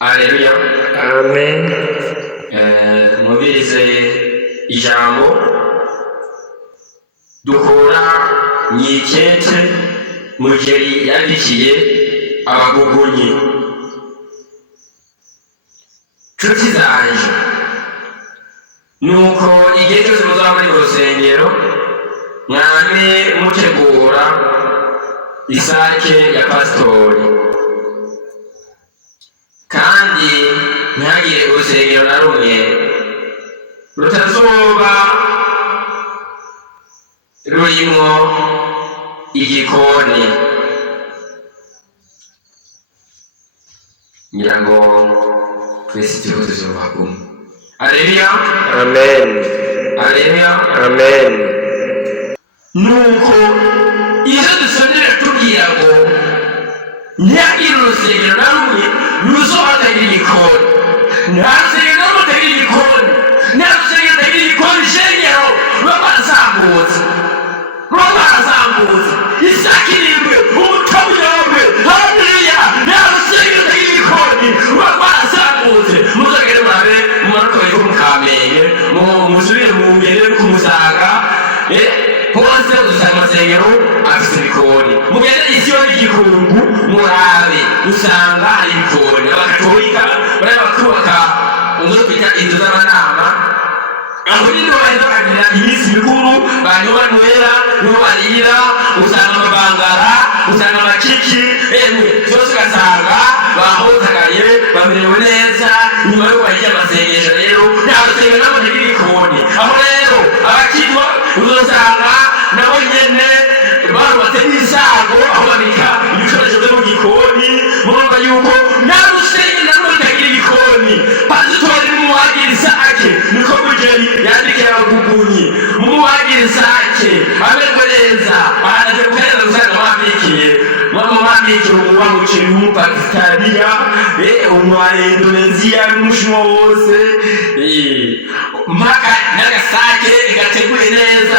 Alleluia. Amen. Mubirize ijambo dukura nyikete mugeri yandikiye abagugunyi. Nshuti zanje, nuko igihe cyose muzaba muri mu rusengero mwame mutegura isake ya pasitori, kandi ntihagire urusengero na rumwe rutazoba rurimo igikoni. ngira ngo twese turiho tuzoba kumwe. Alleluia. Amen. Alleluia. Amen. Nuko iyo dusomera tubwira ngo ntihagire urusengero na rumwe ruzoba rutagira igikoni, nta rusengero na rumwe rutagira igikoni, nta rusengero rutagira igikoni. Ishengero ruba rwarazamutse, ruba rwarazamutse, isake irindwi, umutobe unyobwe. Haleluya. nta rusengero rutagira igikoni, ruba rwarazamutse. Muzagere murabe mumanuka yo mu Kamenge, musubire mu ngere ku Musaga, hose uzasanga amasengero afite ibikoni. Mugende Isiyoni Gikungu murabe usanga hari ibikoni. Abakatolika bari bakubaka inzu twita inzu z'amanama, aho nyine bahita bakagira iminsi mikuru, bantu banywera niho barira, usanga amabangara, usanga amakiki, byose ugasanga bahotagaye bamerewe neza nyuma yo kubagira amasengesho. Rero nta rusengero nabo rutagira igikoni. Aho rero abakirwa uzosanga nabo nyene barubatse n'isago aho babika ibikoresho byo mu gikoni. Murumva yuko nta rusengero na rumwe rutagira igikoni. Pasitori mumuhagira isake, niko Mugeri yandikira abagugunyi, mumuhagira isake amerwe neza. Ahanaje guhereza usanga mwabikiye mwabikiye umuba muceri w'umupakistaniya, umwa Indonesia n'umushinwa wose, mpaka n'agasake gateguye neza